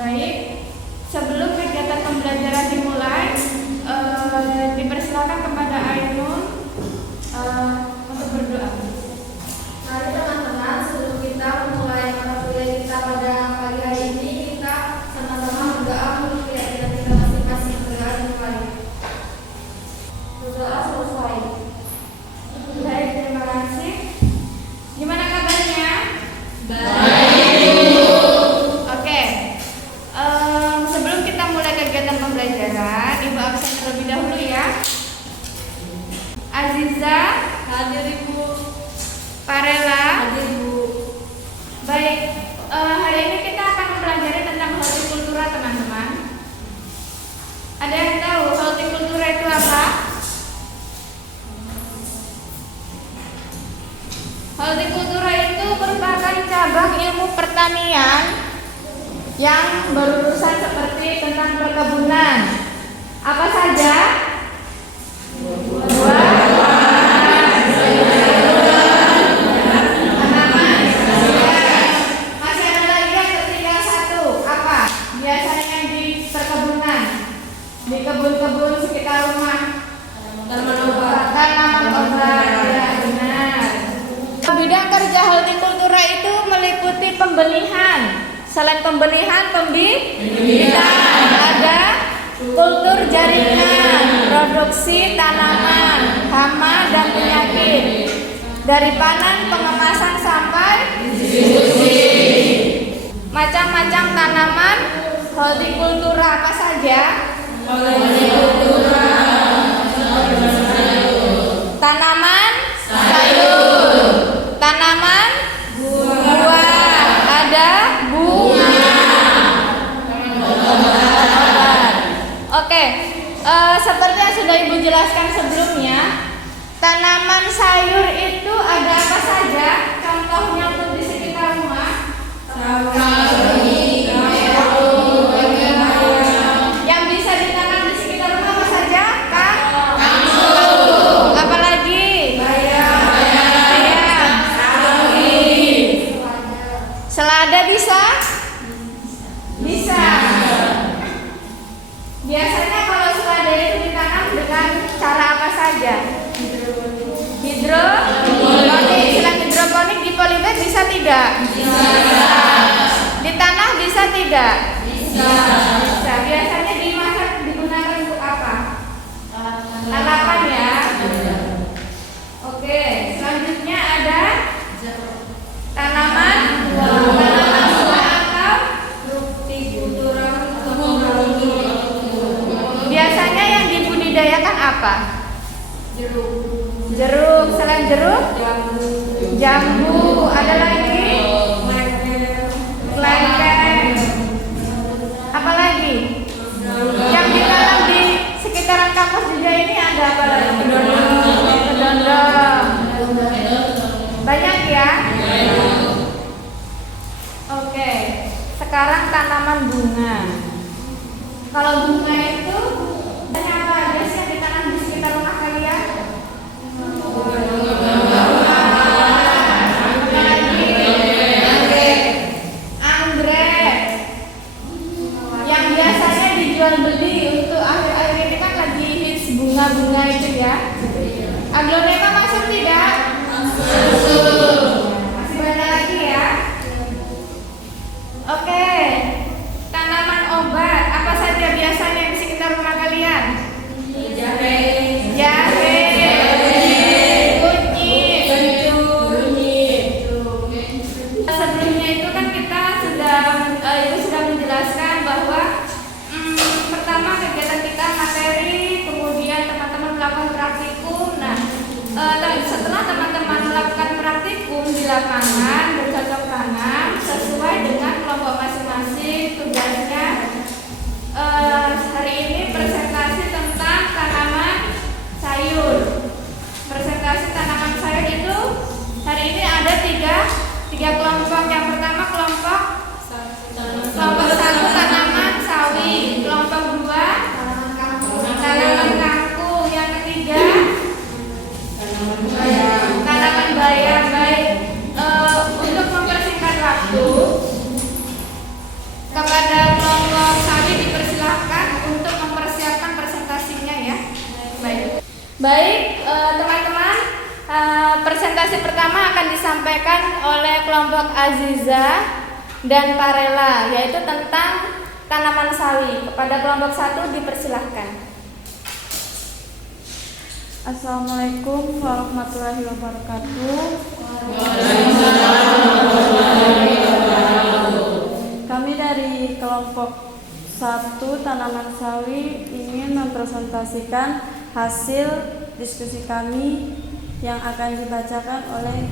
Baik, sebelum kegiatan pembelajaran dimulai, dipersilakan kepada Ainun untuk berdoa. Mari teman-teman, sebelum kita memulai mata kuliah kita pada pagi hari ini, kita sama-sama berdoa untuk keyakinan kita masing-masing. Berdoa dimulai. Berdoa selesai. Baik, terima kasih. Gimana kabarnya? Oke. Sebelum kita mulai kegiatan pembelajaran, Ibu absen terlebih dahulu ya. Aziza, Hadir Ibu. Parela, Hadir Ibu. baik. Hari ini kita akan mempelajari tentang hortikultura, teman-teman. Ada yang tahu hortikultura itu apa? Hortikultura itu merupakan cabang ilmu pertanian yang berurusan seperti tentang perkebunan. Apa saja? Tanaman. Masih ada lagi yang ketiga satu. Apa? Biasanya di perkebunan, di kebun-kebun sekitar rumah. Tanaman obat. Ya, benar. Bidang kerja hortikultura itu meliputi pembenihan. Selain pembenihan, pembibitan, ada kultur jaringan, produksi tanaman, hama dan penyakit. Dari panen, pengemasan sampai distribusi. Macam-macam tanaman hortikultura apa saja? Tanaman sayur, tanaman buah, ada bunga. Oke, seperti yang sudah Ibu jelaskan sebelumnya, tanaman sayur itu ada apa saja? Contohnya untuk di sekitar rumah. Yang bisa ditanam di sekitar rumah apa saja? Kangkung. Apalagi? Bayam. Selada bisa? Bisa. Biasanya kalau selada itu ditanam dengan cara apa saja? Hidroponik. Selain hidroponik, di polybag bisa tidak? Bisa. Di tanah bisa tidak? Bisa. Biasanya dimasak digunakan untuk apa? Lalapan ya. Oke, selanjutnya ada tanaman buah atau Hortikultura. biasanya yang dibudidayakan apa? Jeruk. Jeruk. Selain jeruk, jambu. Ada lagi? Kelengkeng. Apa lagi? Yang ditanam di sekitaran kampus juga ini ada apa lagi? Kedondong. Banyak ya? Oke. Sekarang tanaman bunga. Kalau bunga itu banyak apa aja sih yang ditanam di sekitar rumah kalian? Anggrek. Yang biasanya dijual beli untuk akhir-akhir ini kan lagi hits bunga-bunga itu ya. Aglonema masuk tidak? Masuk. Masih banyak lagi ya. Oke. Tanaman obat apa saja biasanya di sekitar rumah kalian? Jahe, kunyit. Sebelumnya itu kan kita Ibu sudah menjelaskan bahwa pertama kegiatan kita materi, kemudian teman-teman melakukan praktikum. Nah, setelah teman-teman melakukan praktikum di lapangan bercocok tanam sesuai dengan kelompok masing-masing tugasnya. Hari ini presentasi tentang tanaman sayur. Presentasi tanaman sayur itu hari ini ada tiga kelompok. Yang pertama kelompok satu tanaman sawi, kelompok dua tanaman kangkung, yang ketiga tanaman bayam. Baik, untuk mempersingkat waktu kepada Baik, teman-teman, presentasi pertama akan disampaikan oleh kelompok Aziza dan Parela, yaitu tentang tanaman sawi. Kepada kelompok 1 dipersilahkan. Assalamualaikum warahmatullahi wabarakatuh. Kami dari kelompok 1 tanaman sawi ingin mempresentasikan hasil diskusi kami yang akan dibacakan oleh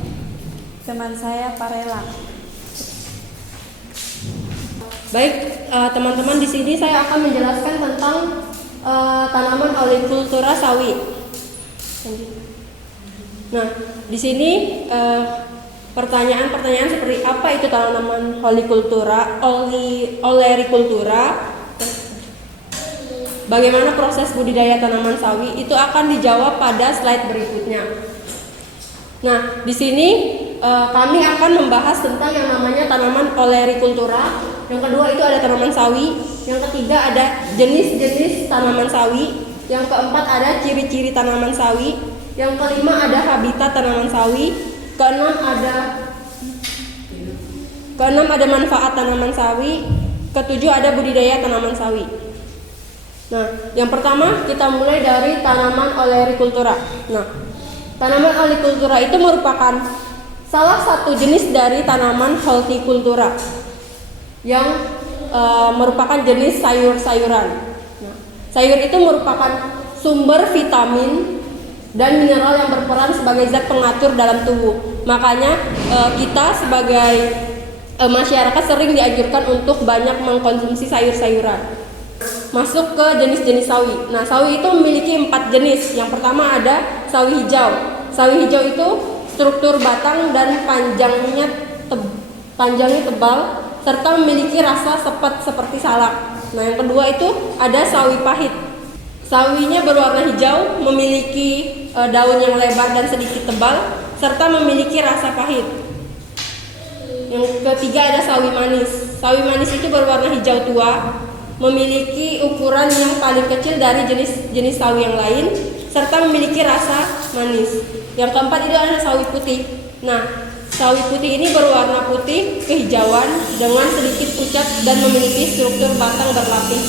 teman saya Parela. Baik, teman-teman, di sini saya akan menjelaskan tentang tanaman hortikultura sawi. Nah, di sini pertanyaan-pertanyaan seperti apa itu tanaman hortikultura, olerikultura, bagaimana proses budidaya tanaman sawi, itu akan dijawab pada slide berikutnya. Nah, di sini kami akan membahas tentang yang namanya tanaman olerikultura. Yang kedua itu ada tanaman sawi. Yang ketiga ada jenis-jenis tanaman sawi. Yang keempat ada ciri-ciri tanaman sawi. Yang kelima ada habitat tanaman sawi. Keenam ada manfaat tanaman sawi. Ketujuh ada budidaya tanaman sawi. Nah, yang pertama kita mulai dari tanaman olerikultura. Nah, tanaman olerikultura itu merupakan salah satu jenis dari tanaman hortikultura yang merupakan jenis sayur-sayuran. Nah, sayur itu merupakan sumber vitamin dan mineral yang berperan sebagai zat pengatur dalam tubuh. Makanya kita sebagai masyarakat sering dianjurkan untuk banyak mengkonsumsi sayur-sayuran. Masuk ke jenis-jenis sawi. Nah, sawi itu memiliki 4 jenis. Yang pertama ada sawi hijau. Sawi hijau itu struktur batang dan panjangnya tebal serta memiliki rasa sepet seperti salak. Nah, yang kedua itu ada sawi pahit. Sawinya berwarna hijau, memiliki daun yang lebar dan sedikit tebal serta memiliki rasa pahit. Yang ketiga ada sawi manis. Sawi manis itu berwarna hijau tua, memiliki ukuran yang paling kecil dari jenis sawi yang lain serta memiliki rasa manis. Yang keempat itu ada sawi putih. Nah, sawi putih ini berwarna putih kehijauan dengan sedikit pucat dan memiliki struktur batang berlapis.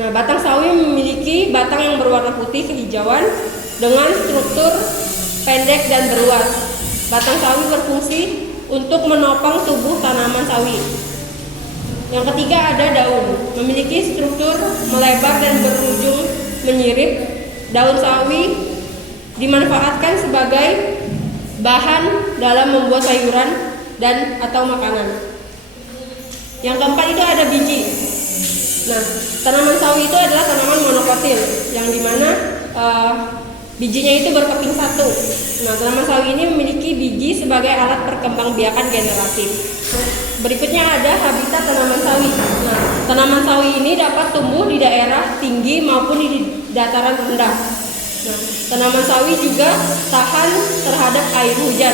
Nah, batang sawi memiliki batang yang berwarna putih kehijauan dengan struktur pendek dan berluas. Batang sawi berfungsi untuk menopang tubuh tanaman sawi. Yang ketiga ada daun, memiliki struktur melebar dan berujung menyirip. Daun sawi dimanfaatkan sebagai bahan dalam membuat sayuran dan atau makanan. Yang keempat itu ada biji. Nah, tanaman sawi itu adalah tanaman monokotil yang dimana bijinya itu berkeping satu. Nah, tanaman sawi ini memiliki biji sebagai alat perkembangbiakan generatif. Berikutnya ada habitat tanaman sawi. Nah, tanaman sawi ini dapat tumbuh di daerah tinggi maupun di dataran rendah. Nah, tanaman sawi juga tahan terhadap air hujan.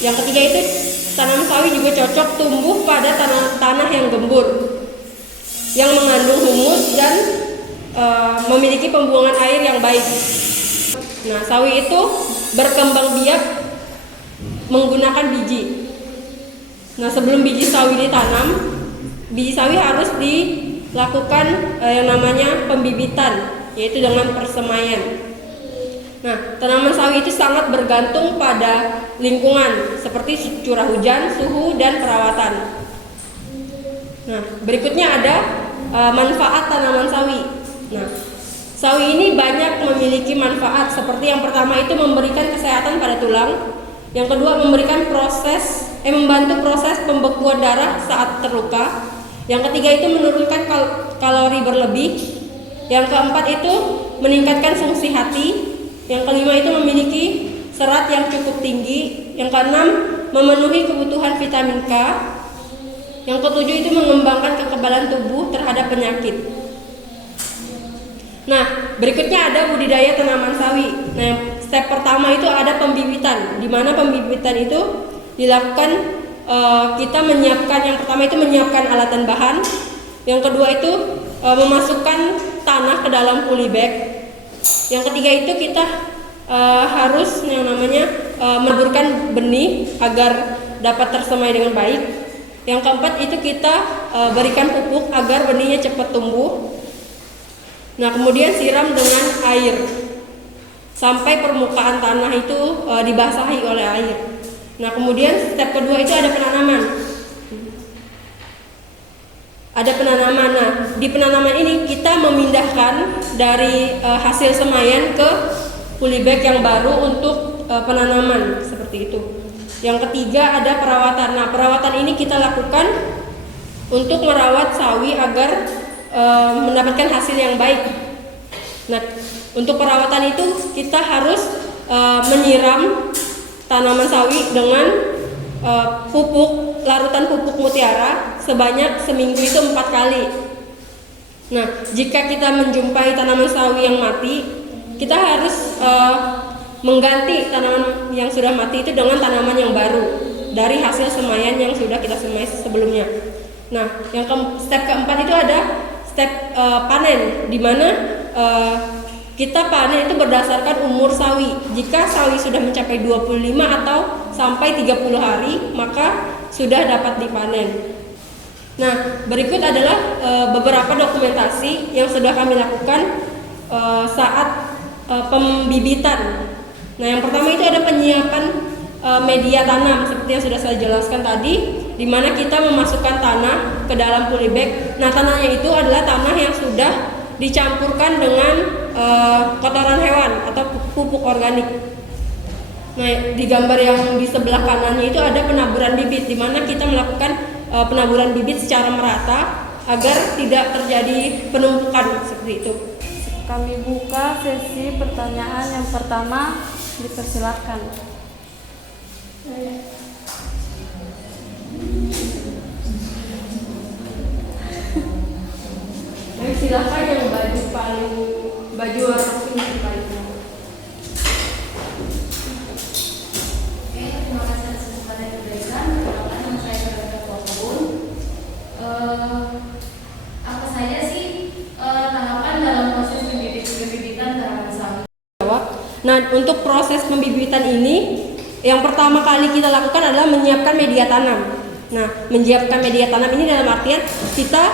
Yang ketiga itu tanaman sawi juga cocok tumbuh pada tanah yang gembur, yang mengandung humus dan memiliki pembuangan air yang baik. Nah, sawi itu berkembang biak menggunakan biji. Nah, sebelum biji sawi ditanam, biji sawi harus dilakukan yang namanya pembibitan, yaitu dengan persemaian. Nah, tanaman sawi itu sangat bergantung pada lingkungan seperti curah hujan, suhu, dan perawatan. Nah, berikutnya ada manfaat tanaman sawi. Nah, sawi ini banyak memiliki manfaat seperti yang pertama itu memberikan kesehatan pada tulang. Yang kedua membantu proses pembekuan darah saat terluka. Yang ketiga itu menurunkan kalori berlebih. Yang keempat itu meningkatkan fungsi hati. Yang kelima itu memiliki serat yang cukup tinggi. Yang keenam memenuhi kebutuhan vitamin K. Yang ketujuh itu mengembangkan kekebalan tubuh terhadap penyakit. Nah, berikutnya ada budidaya tanaman sawi. Nah, step pertama itu ada pembibitan, di mana pembibitan itu dilakukan kita menyiapkan, yang pertama itu menyiapkan alat dan bahan. Yang kedua itu memasukkan tanah ke dalam polybag. Yang ketiga itu kita harus yang namanya menaburkan benih agar dapat tersemai dengan baik. Yang keempat itu kita berikan pupuk agar benihnya cepat tumbuh. Nah, kemudian siram dengan air sampai permukaan tanah itu dibasahi oleh air. Nah, kemudian step kedua itu ada penanaman. Nah, di penanaman ini kita memindahkan dari hasil semaian ke polybag yang baru untuk penanaman seperti itu. Yang ketiga ada perawatan. Nah, perawatan ini kita lakukan untuk merawat sawi agar mendapatkan hasil yang baik. Nah, untuk perawatan itu kita harus menyiram tanaman sawi dengan larutan pupuk mutiara sebanyak seminggu itu 4 kali. Nah, jika kita menjumpai tanaman sawi yang mati, kita harus mengganti tanaman yang sudah mati itu dengan tanaman yang baru dari hasil semaian yang sudah kita semai sebelumnya. Nah, yang step keempat itu ada step panen, di mana kita panen itu berdasarkan umur sawi. Jika sawi sudah mencapai 25 atau sampai 30 hari, maka sudah dapat dipanen. Nah, berikut adalah beberapa dokumentasi yang sudah kami lakukan saat pembibitan. Nah, yang pertama itu ada penyiapan media tanam seperti yang sudah saya jelaskan tadi, di mana kita memasukkan tanah ke dalam polybag. Nah, tanahnya itu adalah tanah yang sudah dicampurkan dengan kotoran hewan atau pupuk organik. Nah, di gambar yang di sebelah kanannya itu ada penaburan bibit, di mana kita melakukan penaburan bibit secara merata agar tidak terjadi penumpukan seperti itu. Kami buka sesi pertanyaan yang pertama, dipersilakan. Silakan yang baju warna pink paling. Terima kasih atas kesempatan yang diberikan. Perkenalkan, nama saya Veronica Kuakobun. Apa saja sih tahapan dalam proses pembibitan tanaman sawi? Nah, untuk proses pembibitan ini, yang pertama kali kita lakukan adalah menyiapkan media tanam. Nah, menyiapkan media tanam ini dalam artian kita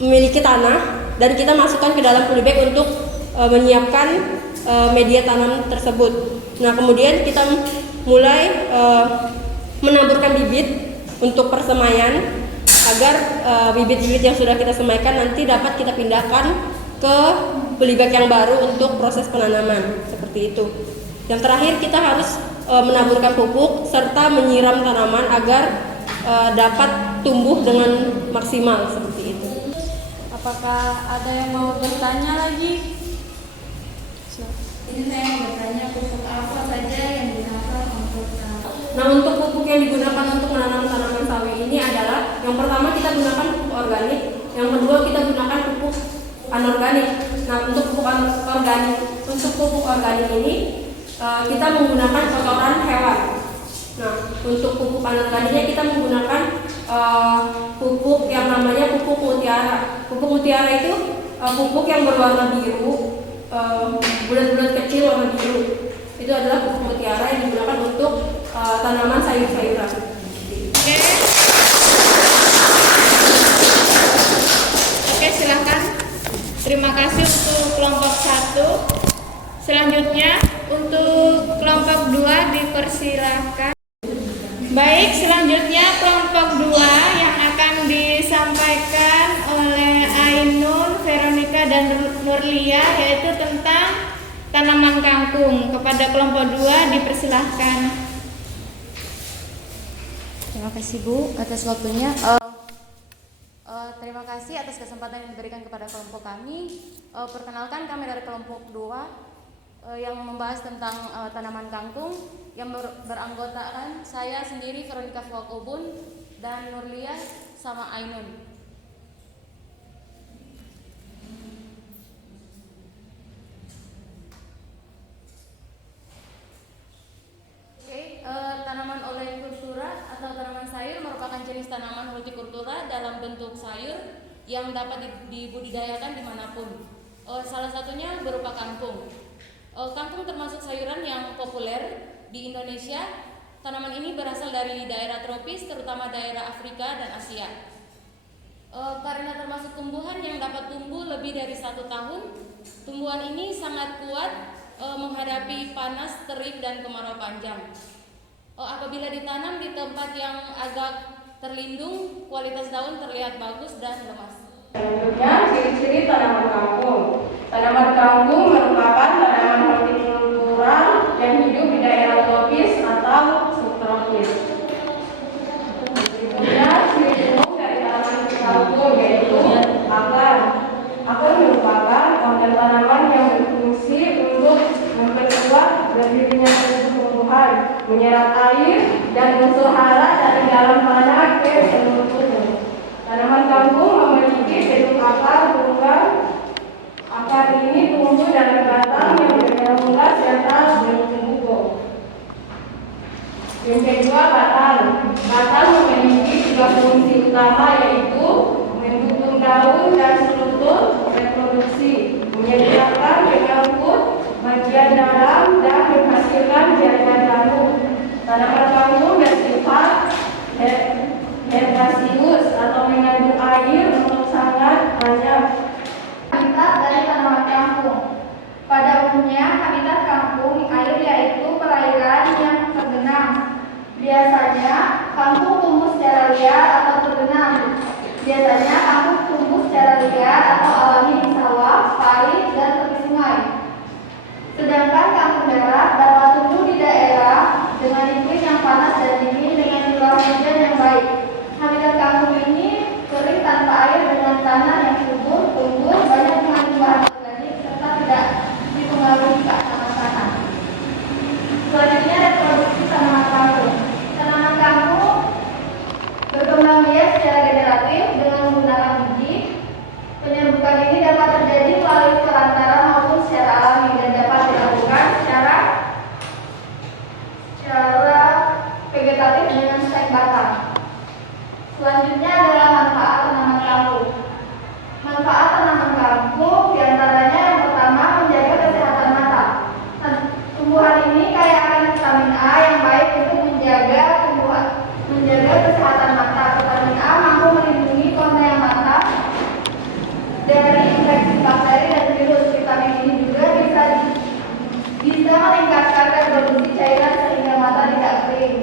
memiliki tanah dan kita masukkan ke dalam polybag untuk menyiapkan media tanam tersebut. Nah, kemudian kita mulai menaburkan bibit untuk persemaian agar bibit-bibit yang sudah kita semaikan nanti dapat kita pindahkan ke polybag yang baru untuk proses penanaman seperti itu. Yang terakhir kita harus menaburkan pupuk serta menyiram tanaman agar dapat tumbuh dengan maksimal seperti itu. Apakah ada yang mau bertanya lagi? Ini saya mau bertanya, pupuk apa saja yang digunakan untuk tanaman? Nah, untuk pupuk yang digunakan untuk menanam tanaman sawi ini adalah yang pertama kita gunakan pupuk organik, yang kedua kita gunakan pupuk anorganik. Nah, untuk pupuk organik ini kita menggunakan kotoran hewan. Nah, untuk pupuk anorganiknya kita menggunakan pupuk yang namanya pupuk mutiara. Pupuk mutiara itu pupuk yang berwarna biru, bulat-bulat kecil warna biru. Itu adalah pupuk mutiara yang digunakan untuk tanaman sayur-sayuran. Oke, silakan. Terima kasih untuk kelompok 1. Selanjutnya untuk kelompok 2 dipersilahkan. Baik, selanjutnya kelompok 2 yang akan disampaikan oleh Ainun, Veronica, dan Nurlia, yaitu tentang tanaman kangkung. Kepada kelompok 2 dipersilahkan. Terima kasih Bu atas waktunya. Terima kasih atas kesempatan yang diberikan kepada kelompok kami. Perkenalkan, kami dari kelompok 2 yang membahas tentang tanaman kangkung yang beranggotakan saya sendiri Veronica Fuakobun dan Nurlia sama Ainun. Tanaman oleokultura atau tanaman sayur merupakan jenis tanaman hortikultura dalam bentuk sayur yang dapat dibudidayakan dimanapun. Salah satunya berupa kangkung. Kangkung termasuk sayuran yang populer di Indonesia. Tanaman ini berasal dari daerah tropis, terutama daerah Afrika dan Asia. Karena termasuk tumbuhan yang dapat tumbuh lebih dari 1 tahun, tumbuhan ini sangat kuat menghadapi panas, terik, dan kemarau panjang. Apabila ditanam di tempat yang agak terlindung, kualitas daun terlihat bagus dan lemas. Selanjutnya, ciri-ciri tanaman kangkung. Tanaman kangkung merupakan tanaman hortikultural yang hidup di daerah tropis atau subtropis. Berikutnya, ciri umum dari tanaman kangkung yaitu akar. Akar merupakan organ tanaman yang berfungsi untuk memperkuat berdirinya tumbuhan, menyerap air dan unsur hara dari dalam tanah ke seluruh tubuh. Tanaman kangkung memiliki bentuk akar tunggal. Akar ini tumbuh dalam batang yang bergelembung serta bertumbuh. Yang kedua, batang. Batang memiliki 3 fungsi utama, yaitu mendukung daun dan struktur reproduksi, menyediakan penyangkut bagian dalam, dan menghasilkan jaringan rambut. Tanaman kangkung bersifat herbasius atau mengandung air untuk sangat banyak. Habitat dari tanaman kangkung. Pada umumnya, habitat kangkung air yaitu perairan yang tergenang. Biasanya, kangkung tumbuh secara liar atau tergenang. Biasanya, kangkung tumbuh secara liar atau alami di sawah, parit, dan tepi sungai. Sedangkan kangkung darat dapat tumbuh di daerah dengan iklim yang panas dan dingin dengan curah hujan yang baik. Habitat kangkung ini kering tanpa air dengan tanah yang subur, tumbuh, banyak mengandung bahan organik serta tidak dipengaruhi keasaman tanah. Selanjutnya, reproduksi tanaman kangkung. Tanaman kangkung berkembang biak secara generatif dengan menggunakan biji. Penyerbukan ini dapat terjadi melalui perantara maupun secara alami dan dapat dilakukan secara vegetatif dengan stek batang. Selanjutnya adalah manfaat tanaman kangkung. Manfaat tanaman kangkung diantaranya yang pertama, menjaga kesehatan mata. Tumbuhan ini kaya akan vitamin A yang baik untuk menjaga kesehatan mata. Vitamin A mampu melindungi kornea mata dari infeksi bakteri dan virus. Vitamin ini juga bisa meningkatkan reproduksi cairan sehingga mata tidak kering.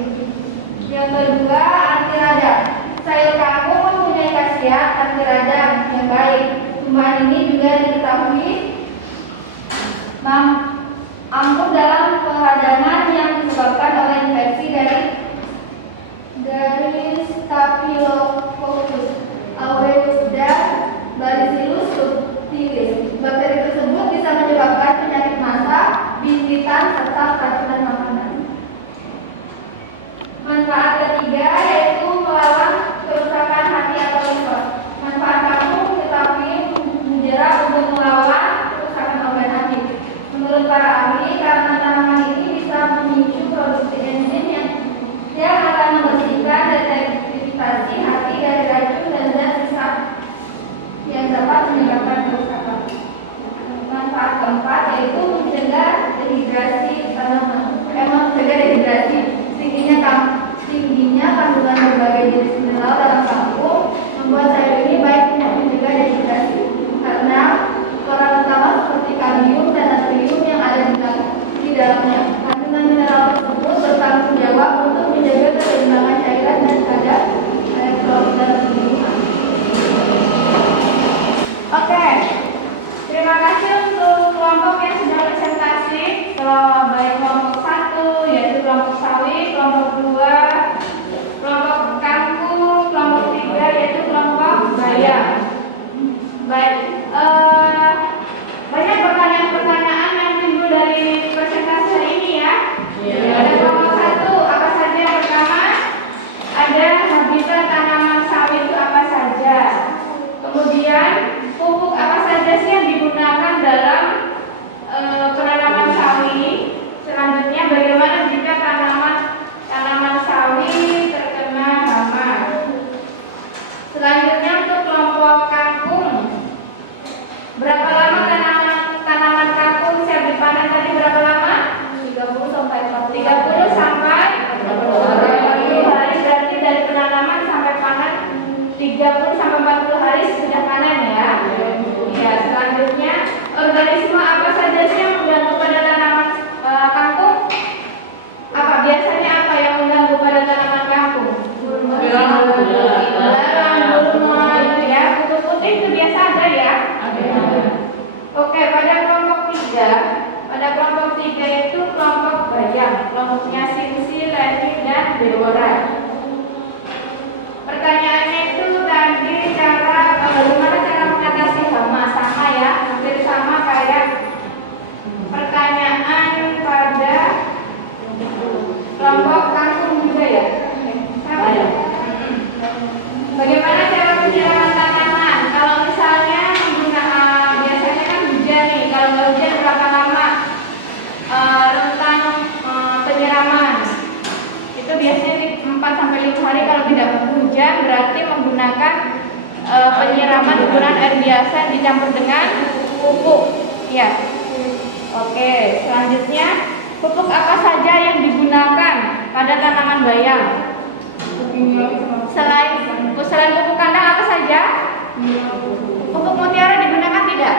Yang kedua, anti radang. Sayur kangkung mempunyai khasiat anti radang yang baik. Tumbuhan ini juga diketahui ampuh dalam peradangan yang disebabkan oleh infeksi dari Staphylococcus aureus dan Bacillus subtilis. Bakteri tersebut bisa menyebabkan penyakit mata, bintitan, serta keracunan makanan. Manfaat ketiga yaitu melawan kerusakan hati atau liver. Manfaat kangkung diketahui mujarab untuk melawan kerusakan organ hati. Menurut para ahli, karena tanaman ini bisa memicu produksi enzim yang akan membersihkan detergentasi hati pada kelompok 3 itu kelompok bayang, kelompoknya Sinsi, Leni, dan Deborah. Pertanyaannya itu tadi bagaimana cara mengatasi hama, sama ya, hampir sama kayak pertanyaan pada kelompok kangkung juga ya. Sama ya. Bagaimana cara penyiraman tanaman? Kalau misalnya menggunakan biasanya kan hujan nih, kalau nggak hujan berapa lama rentang penyiraman? Itu biasanya di 4-5 hari. Kalau tidak hujan berarti menggunakan penyiraman ukuran air biasa dicampur dengan pupuk. Ya. Oke, selanjutnya pupuk apa saja yang digunakan pada tanaman bayam? Selain pupuk kandang apa saja? Pupuk mutiara digunakan tidak?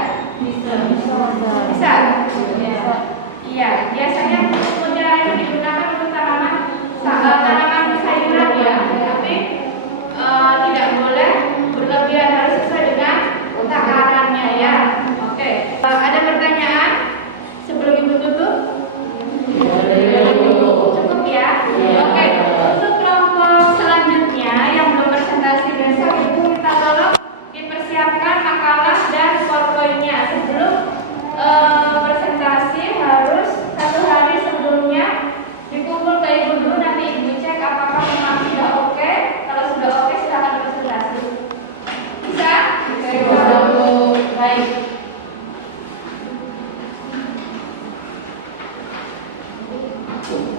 Bisa. Iya, biasanya pupuk mutiara itu digunakan untuk tanaman sayuran ya, tapi tidak boleh berlebihan, harus sesuai dengan takarannya ya. Oke. Ada pertanyaan sebelum Ibu tutup? Cukup ya? Oke. Untuk kelompok selanjutnya yang belum presentasi besok itu minta tolong dipersiapkan makalah dan PowerPoint-nya. Sebelum presentasi harus 1 hari sebelumnya dikumpul ke Ibu dulu, nanti Ibu cek apakah memang sudah oke. Kalau sudah oke silakan presentasi. Bisa? Baik. Thank you.